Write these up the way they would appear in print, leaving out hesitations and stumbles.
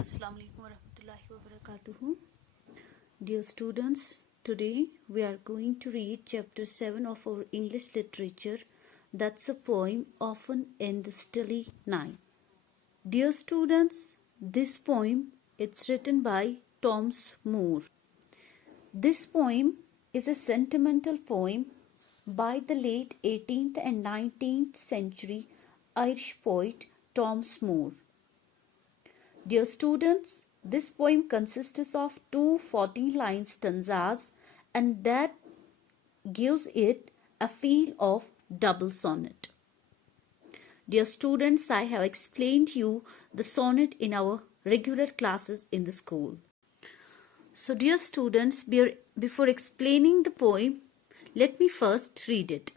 Assalamu alaikum warahmatullahi wabarakatuh. Dear students, today we are going to read chapter 7 of our English literature. That's a poem often in the Stilly Night. Dear students, this poem is written by Thomas Moore. This poem is a sentimental poem by the late 18th and 19th century Irish poet Thomas Moore. Dear students, this poem consists of two 14-line stanzas and that gives it a feel of double sonnet. Dear students, I have explained you the sonnet in our regular classes in the school. So dear students, before explaining the poem, let me first read it.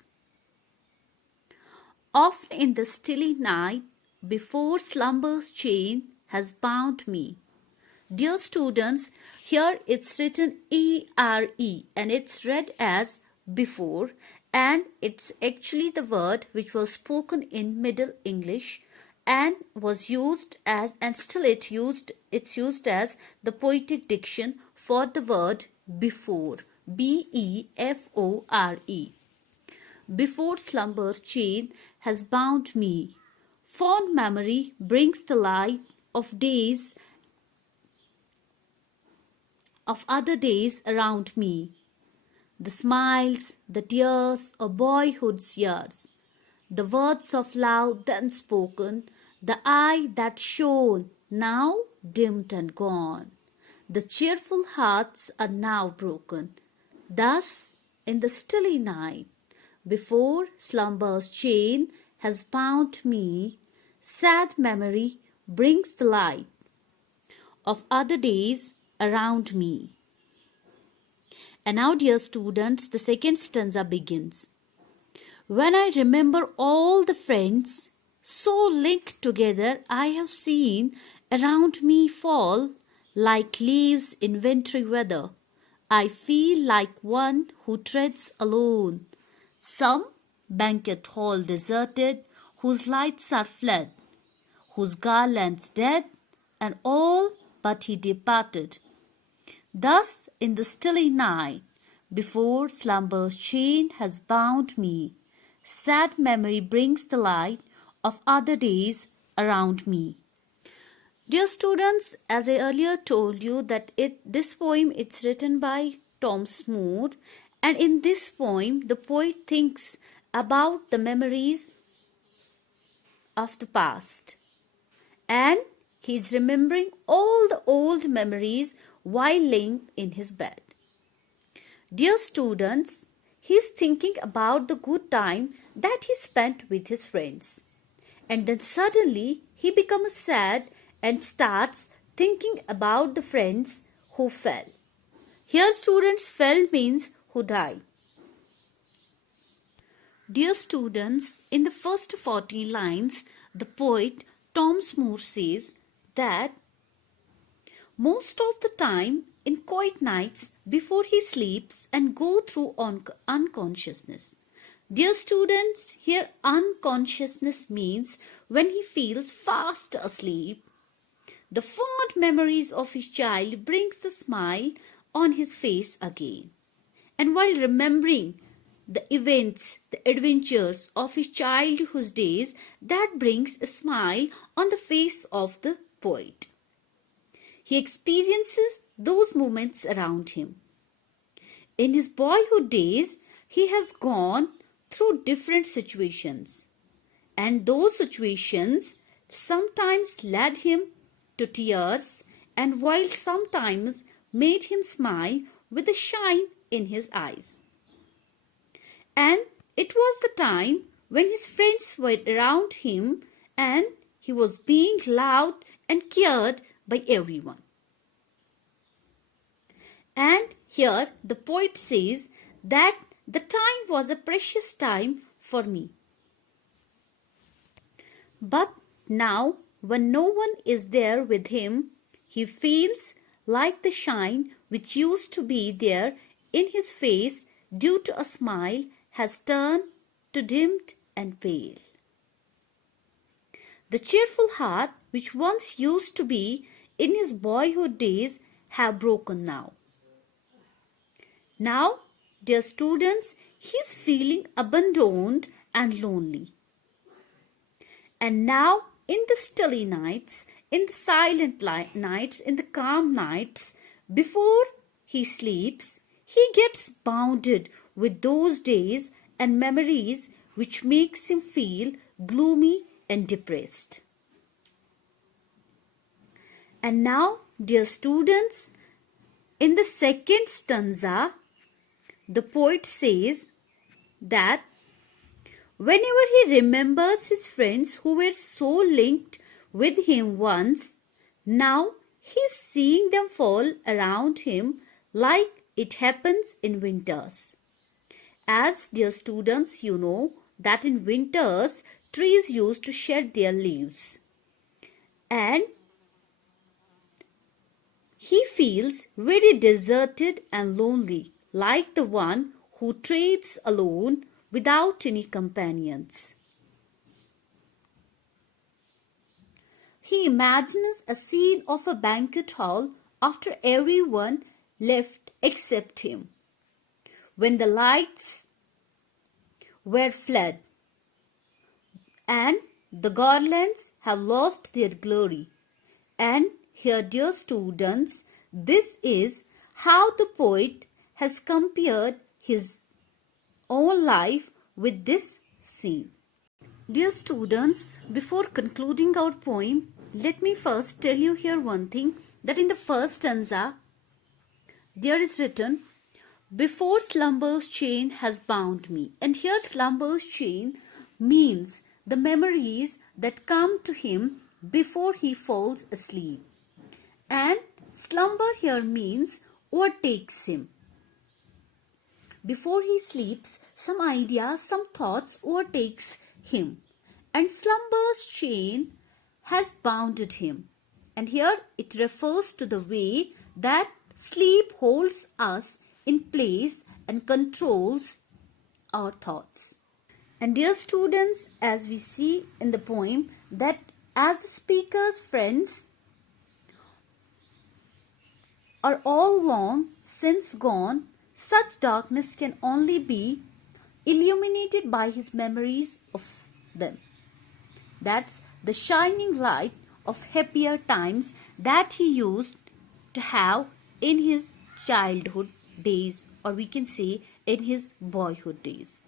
Oft in the stilly night, before slumber's chain has bound me. Dear students, here it's written E-R-E and it's read as before, and it's actually the word which was spoken in Middle English and was used as, and still it's used as the poetic diction for the word before, B-E-F-O-R-E. Before slumber's chain has bound me, fond memory brings the light of days, of other days around me. The smiles, the tears of boyhood's years, the words of love then spoken, the eye that shone, now dimmed and gone. The cheerful hearts are now broken. Thus, in the stilly night, before slumber's chain has bound me, sad memory brings the light of other days around me. And now, dear students, the second stanza begins. When I remember all the friends so linked together I have seen around me fall like leaves in wintry weather, I feel like one who treads alone. Some banquet hall deserted, whose lights are fled, whose garlands dead, and all but he departed. Thus in the stilly night, before slumber's chain has bound me, sad memory brings the light of other days around me. Dear students, as I earlier told you that this poem is written by Thomas Moore, and in this poem the poet thinks about the memories of the past. And he is remembering all the old memories while laying in his bed. Dear students, he is thinking about the good time that he spent with his friends. And then suddenly he becomes sad and starts thinking about the friends who fell. Here students, fell means who died. Dear students, in the first 40 lines, the poet Thomas Moore says that most of the time in quiet nights before he sleeps and go through unconsciousness. Dear students, here unconsciousness means when he feels fast asleep. The fond memories of his child brings the smile on his face again. And while remembering the events, the adventures of his childhood days, that brings a smile on the face of the poet. He experiences those moments around him. In his boyhood days, he has gone through different situations, and those situations sometimes led him to tears, and while sometimes made him smile with a shine in his eyes. And it was the time when his friends were around him and he was being loved and cared by everyone. And here the poet says that the time was a precious time for me. But now, when no one is there with him, he feels like the shine which used to be there in his face due to a smile has turned to dimmed and pale. The cheerful heart which once used to be in his boyhood days have broken now. Now, dear students, he is feeling abandoned and lonely. And now, in the stilly nights, in the silent nights, in the calm nights, before he sleeps, he gets bounded with those days and memories which makes him feel gloomy and depressed. And now, dear students, in the second stanza, the poet says that whenever he remembers his friends who were so linked with him once, now he is seeing them fall around him like it happens in winters. As dear students, you know that in winters trees used to shed their leaves. And he feels very deserted and lonely, like the one who trades alone without any companions. He imagines a scene of a banquet hall after everyone left except him, when the lights were fled and the garlands have lost their glory. And here, dear students, this is how the poet has compared his own life with this scene. Dear students, before concluding our poem, let me first tell you here one thing, that in the first stanza, there is written, before slumber's chain has bound me. And here slumber's chain means the memories that come to him before he falls asleep. And slumber here means overtakes him. Before he sleeps, some idea, some thoughts overtakes him. And slumber's chain has bounded him. And here it refers to the way that sleep holds us in place and controls our thoughts. And dear students, as we see in the poem, that as the speaker's friends are all long since gone, such darkness can only be illuminated by his memories of them. That's the shining light of happier times that he used to have in his childhood days, or we can say in his boyhood days.